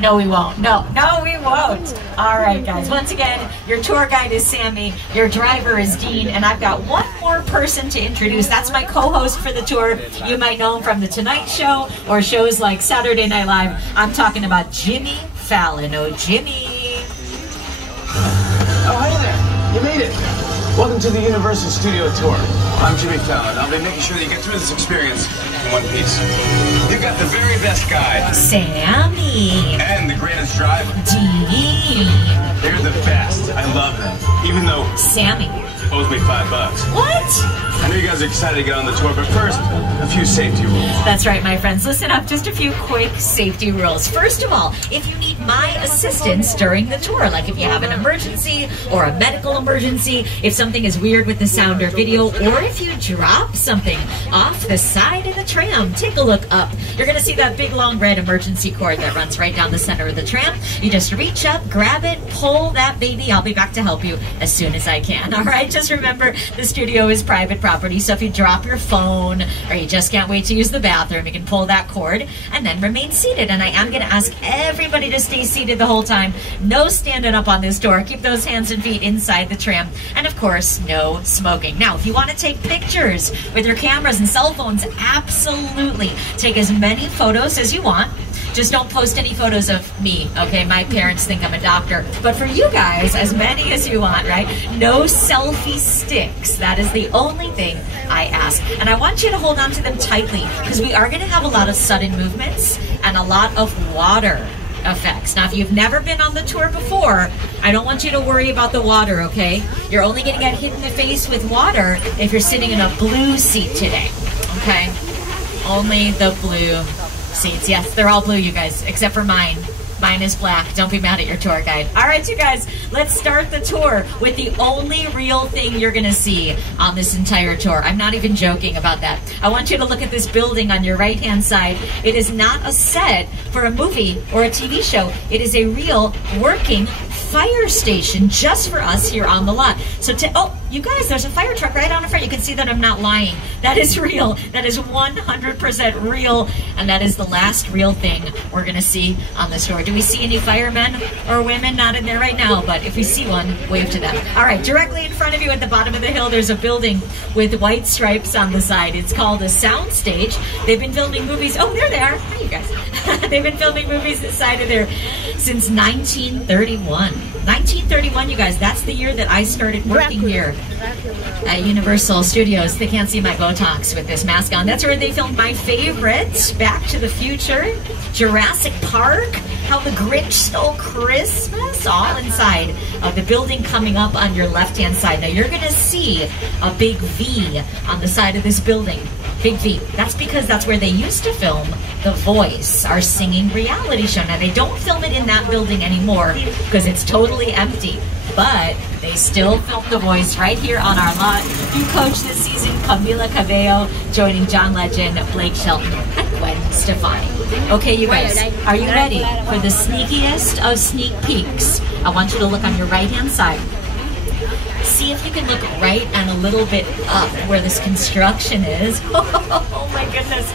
No, we won't. No, we won't. All right, guys. Once again, your tour guide is Sammy, your driver is Dean, and I've got one more person to introduce. That's my co-host for the tour. You might know him from The Tonight Show or shows like Saturday Night Live. I'm talking about Jimmy Fallon. Oh, Jimmy. Oh, hey there. You made it. Welcome to the Universal Studio Tour. I'm Jimmy Fallon. I'll be making sure that you get through this experience in one piece. You've got the very best guide. Sammy. And the greatest driver. Dean. They're the best. I love them. Even though Sammy owes me $5. What? I know you guys are excited to get on the tour, but first, a few safety rules. That's right, my friends. Listen up, just a few quick safety rules. First of all, if you need my assistance during the tour, like if you have an emergency or a medical emergency, if something is weird with the sound or video, or if you drop something off the side of the tram, take a look up. You're going to see that big long red emergency cord that runs right down the center of the tram. You just reach up, grab it, pull that baby. I'll be back to help you as soon as I can. All right, just remember the studio is private property, so if you drop your phone or you just can't wait to use the bathroom, you can pull that cord and then remain seated. And I am going to ask everybody to stay seated the whole time. No standing up on this door. Keep those hands and feet inside the tram. And of course, no smoking. Now, if you want to take pictures with your cameras and cell phones, absolutely. Take as many photos as you want. Just don't post any photos of me, okay? My parents think I'm a doctor. But for you guys, as many as you want, right? No selfie sticks. That is the only thing I ask. And I want you to hold on to them tightly because we are going to have a lot of sudden movements and a lot of water effects. Now, if you've never been on the tour before, I don't want you to worry about the water, okay? You're only going to get hit in the face with water if you're sitting in a blue seat today, okay? Only the blue seats. Yes, they're all blue, you guys, except for mine. Mine is black. Don't be mad at your tour guide. All right, you guys, let's start the tour with the only real thing you're going to see on this entire tour. I'm not even joking about that. I want you to look at this building on your right-hand side. It is not a set for a movie or a TV show. It is a real working fire station just for us here on the lot. So, oh, you guys, there's a fire truck right on the front. You can see that I'm not lying. That is real. That is 100% real, and that is the last real thing we're going to see on this tour. Do we see any firemen or women? Not in there right now, but if we see one, wave to them. All right, directly in front of you at the bottom of the hill, there's a building with white stripes on the side. It's called a sound stage. They've been filming movies. Oh, there they are. Hi, you guys. They've been filming movies inside of there since 1931. 1931, you guys. That's the year that I started working here at Universal Studios. They can't see my Botox with this mask on. That's where they filmed my favorite, Back to the Future, Jurassic Park, How the Grinch Stole Christmas, all inside of the building coming up on your left-hand side. Now, you're going to see a big V on the side of this building. Big V. That's because that's where they used to film The Voice, our singing reality show. Now, they don't film it in that building anymore because it's totally empty. But they still film The Voice right here on our lot. New coach this season, Camila Cabello, joining John Legend, Blake Shelton, and Gwen Stefani. Okay, you guys, are you ready for the sneakiest of sneak peeks? I want you to look on your right-hand side. See if you can look right and a little bit up where this construction is. Oh my goodness.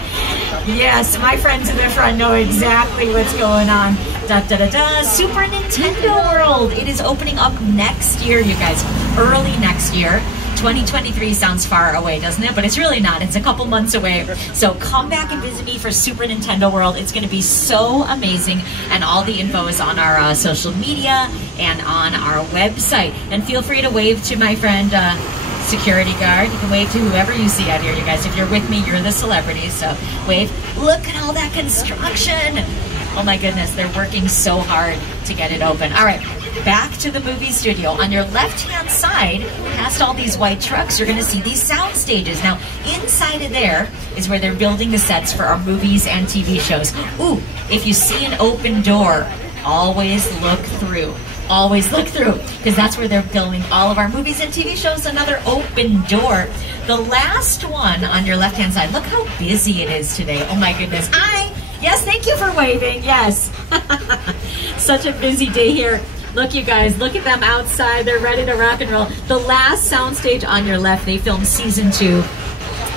Yes, my friends in the front know exactly what's going on. Da da da da. Super Nintendo World. It is opening up next year, you guys. Early next year. 2023 sounds far away, doesn't it? But it's really not. It's a couple months away. So come back and visit me for Super Nintendo World. It's going to be so amazing. And all the info is on our social media and on our website. And feel free to wave to my friend, security guard. You can wave to whoever you see out here, you guys. If you're with me, you're the celebrity. So wave. Look at all that construction. Oh my goodness, they're working so hard to get it open. All right. Back to the movie studio. On your left-hand side, past all these white trucks, you're going to see these sound stages. Now, inside of there is where they're building the sets for our movies and TV shows. Ooh, if you see an open door, always look through. Always look through, because that's where they're filming all of our movies and TV shows. Another open door. The last one on your left-hand side, look how busy it is today. Oh my goodness. Yes, thank you for waving. Yes. Such a busy day here. Look, you guys, look at them outside. They're ready to rock and roll. The last soundstage on your left, they filmed season 2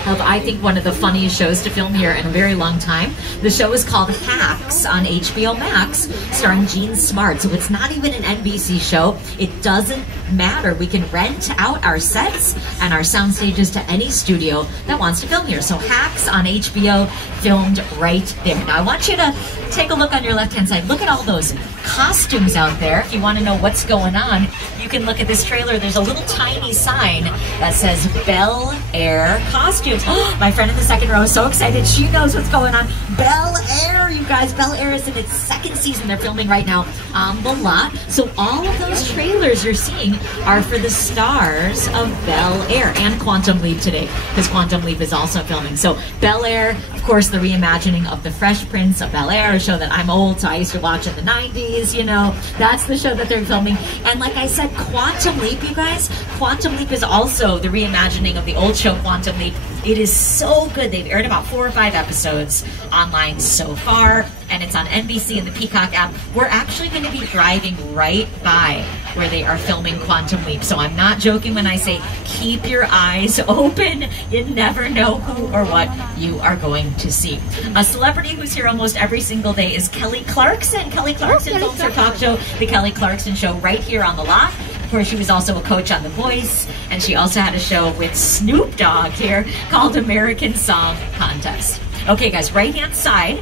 of, I think, one of the funniest shows to film here in a very long time. The show is called Hacks on HBO Max, starring Gene Smart. So it's not even an NBC show. It doesn't matter. We can rent out our sets and our sound stages to any studio that wants to film here. So Hacks on HBO, filmed right there. Now I want you to take a look on your left-hand side. Look at all those costumes out there. If you want to know what's going on, you can look at this trailer. There's a little tiny sign that says Bel Air Costumes. Oh, my friend in the second row is so excited. She knows what's going on. Bel Air, you guys. Bel Air is in its second season. They're filming right now on the lot. So all of those trailers you're seeing are for the stars of Bel Air and Quantum Leap today, because Quantum Leap is also filming. So Bel Air, of course, the reimagining of The Fresh Prince of Bel Air, a show that I'm old, so I used to watch in the 90s, you know. That's the show that they're filming. And like I said, Quantum Leap, you guys, Quantum Leap is also the reimagining of the old show Quantum Leap. It is so good. They've aired about 4 or 5 episodes online so far, and it's on NBC and the Peacock app. We're actually going to be driving right by where they are filming Quantum Leap. So I'm not joking when I say keep your eyes open. You never know who or what you are going to see. A celebrity who's here almost every single day is Kelly Clarkson. Kelly Clarkson films her talk show, The Kelly Clarkson Show, right here on the lot. Of course, she was also a coach on The Voice, and she also had a show with Snoop Dogg here called American Song Contest. Okay, guys, right-hand side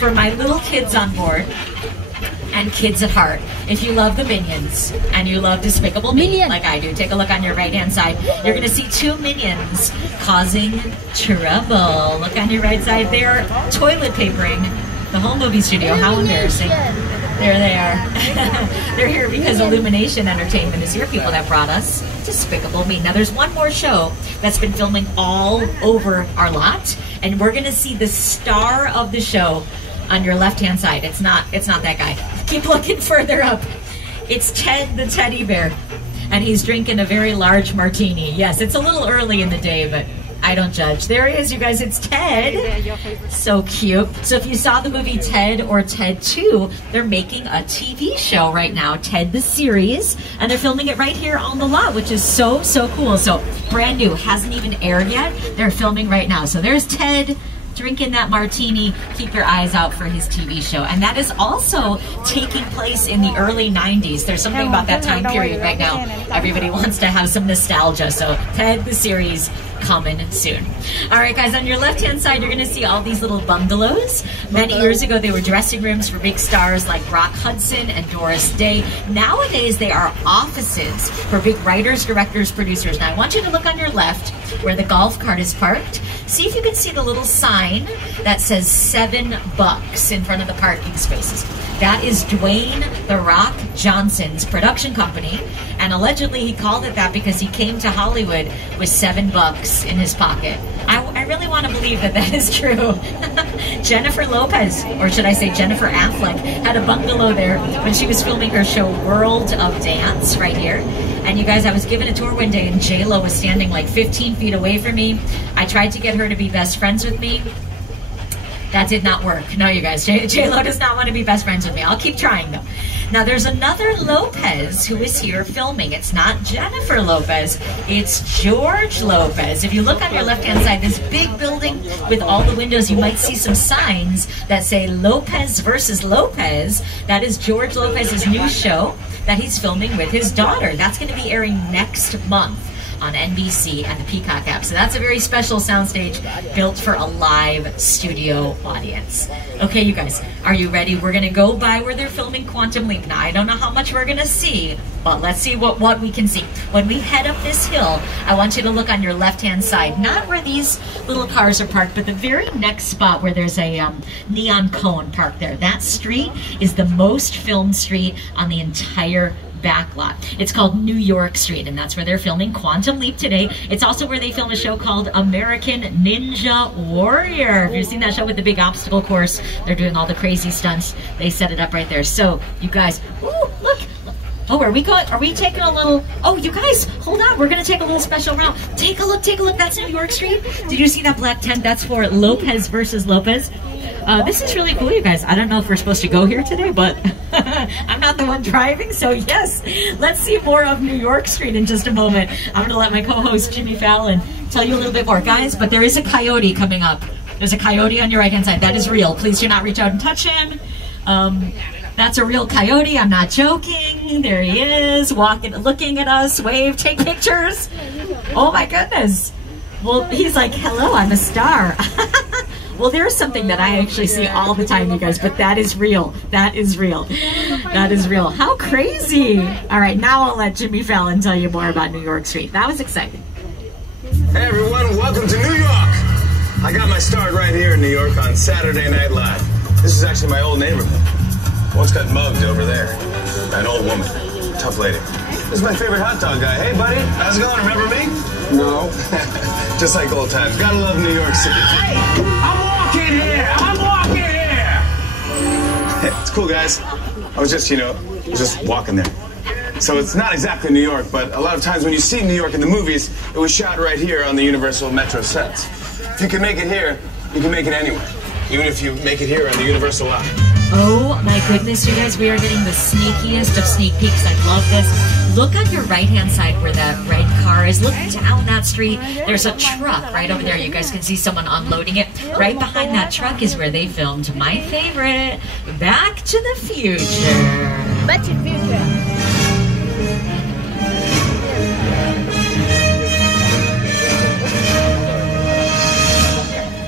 for my little kids on board and kids at heart. If you love the Minions and you love Despicable Me, like I do, take a look on your right-hand side. You're going to see 2 Minions causing trouble. Look on your right side. They're toilet papering the whole movie studio. How embarrassing. There they are. They're here because Illumination Entertainment is here, people that brought us Despicable Me. Now there's one more show that's been filming all over our lot, and we're gonna see the star of the show on your left-hand side. It's not that guy. Keep looking further up. It's Ted the teddy bear, and he's drinking a very large martini. Yes, it's a little early in the day, but I don't judge. There he is, you guys. It's Ted. So cute. So if you saw the movie Ted or Ted 2, they're making a TV show right now, Ted the series, and they're filming it right here on the lot, which is so, so cool. So brand new, hasn't even aired yet. They're filming right now. So there's Ted drinking that martini. Keep your eyes out for his TV show. And that is also taking place in the early 90s. There's something about that time period right now. Everybody wants to have some nostalgia. So Ted the series coming soon. All right, guys, on your left-hand side, you're going to see all these little bungalows. Many years ago, they were dressing rooms for big stars like Rock Hudson and Doris Day. Nowadays, they are offices for big writers, directors, producers. Now, I want you to look on your left where the golf cart is parked. See if you can see the little sign that says $7 in front of the parking spaces. That is Dwayne "The Rock" Johnson's production company, and allegedly he called it that because he came to Hollywood with $7 in his pocket. I really want to believe that that is true. Jennifer Lopez, or should I say Jennifer Affleck, had a bungalow there when she was filming her show World of Dance right here. And you guys, I was given a tour one day and J-Lo was standing like 15 feet away from me. I tried to get her to be best friends with me. That did not work. No, you guys, J-Lo does not want to be best friends with me. I'll keep trying, though. Now, there's another Lopez who is here filming. It's not Jennifer Lopez. It's George Lopez. If you look on your left-hand side, this big building with all the windows, you might see some signs that say Lopez versus Lopez. That is George Lopez's new show that he's filming with his daughter. That's going to be airing next month on NBC and the Peacock app. So that's a very special soundstage built for a live studio audience. Okay, you guys, are you ready? We're gonna go by where they're filming Quantum Leap. Now, I don't know how much we're gonna see, but let's see what we can see. When we head up this hill, I want you to look on your left-hand side, not where these little cars are parked, but the very next spot where there's a neon cone parked there. That street is the most filmed street on the entire back lot. It's called New York Street, and that's where they're filming Quantum Leap today. It's also where they film a show called American Ninja Warrior. If you've seen that show with the big obstacle course, they're doing all the crazy stunts. They set it up right there. So, you guys, ooh, look. Oh, are we going? Are we taking a little? Oh, you guys, hold on. We're gonna take a little special round. Take a look. Take a look. That's New York Street. Did you see that black tent? That's for Lopez versus Lopez. This is really cool, you guys. I don't know if we're supposed to go here today, but I'm not the one driving, so yes. Let's see more of New York Street in just a moment. I'm going to let my co-host Jimmy Fallon tell you a little bit more, guys, but there is a coyote coming up. There's a coyote on your right-hand side. That is real. Please do not reach out and touch him. That's a real coyote. I'm not joking. There he is, walking, looking at us. Wave, take pictures. Oh my goodness. Well, he's like, hello, I'm a star. Well, there's something that I actually see all the time, you guys, but that is real. That is real. That is real. How crazy. All right, now I'll let Jimmy Fallon tell you more about New York Street. That was exciting. Hey everyone, welcome to New York. I got my start right here in New York on Saturday Night Live. This is actually my old neighborhood. Once got mugged over there. An old woman. Tough lady. This is my favorite hot dog guy. Hey buddy, how's it going? Remember me? No. Just like old times. Gotta love New York City. Hey, I'm walking here! I'm walking here! It's cool, guys. I was just, just walking there. So it's not exactly New York, but a lot of times when you see New York in the movies, it was shot right here on the Universal Metro sets. If you can make it here, you can make it anywhere. Even if you make it here on the Universal lot. Oh my goodness, you guys, we are getting the sneakiest of sneak peeks. I love this. Look on your right-hand side where that red car is. Look down that street. There's a truck right over there. You guys can see someone unloading it. Right behind that truck is where they filmed my favorite, Back to the Future. Back to the Future.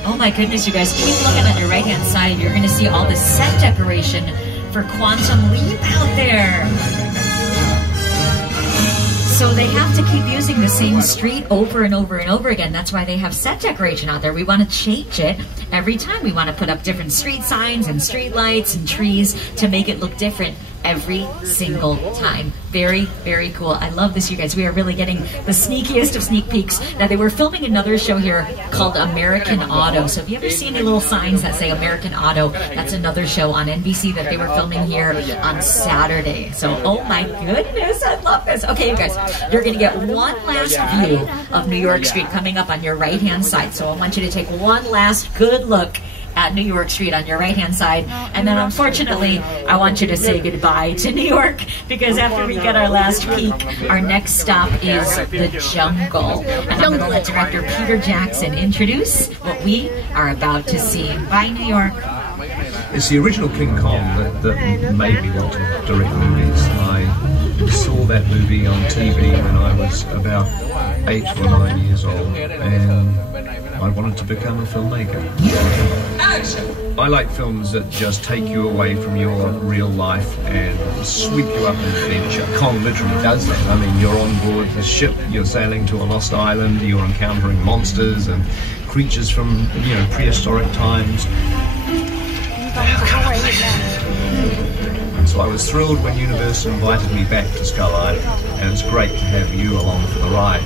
Oh my goodness, you guys, keep looking at your right-hand side. You're going to see all the set decoration for Quantum Leap out there. So they have to keep using the same street over and over and over again. That's why they have set decoration out there. We want to change it every time. We want to put up different street signs and street lights and trees to make it look different every single time. Very, very cool. I love this, you guys. We are really getting the sneakiest of sneak peeks. Now, they were filming another show here called American Auto. So if you ever see any little signs that say American Auto, that's another show on NBC that they were filming here on Saturday. So, oh my goodness, I love this. Okay, you guys, you're going to get one last view of New York Street coming up on your right-hand side. So I want you to take one last good look at New York Street on your right-hand side. And then, unfortunately, I want you to say goodbye to New York, because after we get our last peek, our next stop is the jungle. And I'm going to let director Peter Jackson introduce what we are about to see. Bye, New York. It's the original King Kong that made me want to direct movies. I saw that movie on TV when I was about 8 or 9 years old, and I wanted to become a filmmaker. I like films that just take you away from your real life and sweep you up in adventure. Kong literally does that. I mean, you're on board the ship, you're sailing to a lost island, you're encountering monsters and creatures from, prehistoric times. So I was thrilled when Universal invited me back to Skull Island, and it's great to have you along for the ride.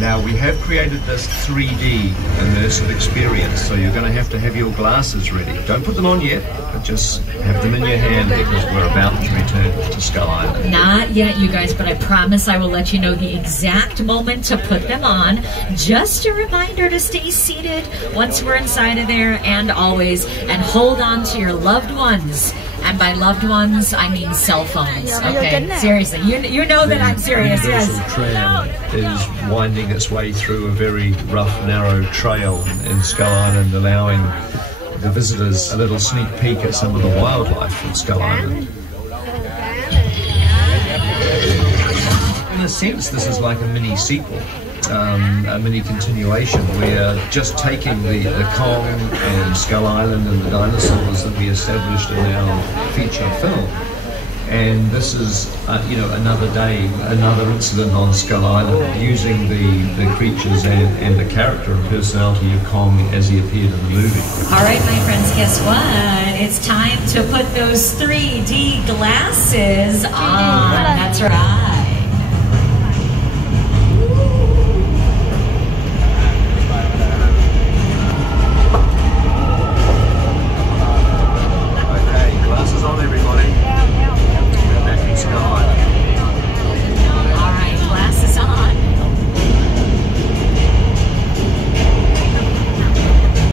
Now, we have created this 3D immersive experience, so you're going to have your glasses ready. Don't put them on yet, but just have them in your hand, because we're about to return to Skull Island. Not yet, you guys, but I promise I will let you know the exact moment to put them on. Just a reminder to stay seated once we're inside of there, and always, and hold on to your loved ones. And by loved ones, I mean cell phones. Okay, seriously, you know that I'm serious. Yes. The tram is winding its way through a very rough, narrow trail in Skull Island, allowing the visitors a little sneak peek at some of the wildlife of Skull Island. In a sense, this is like a mini sequel. A mini continuation. We're just taking the Kong and Skull Island and the dinosaurs that we established in our feature film, and this is another day, another incident on Skull Island, using the creatures and the character and personality of Kong as he appeared in the movie. All right, my friends, guess what? It's time to put those 3D glasses on. That's right.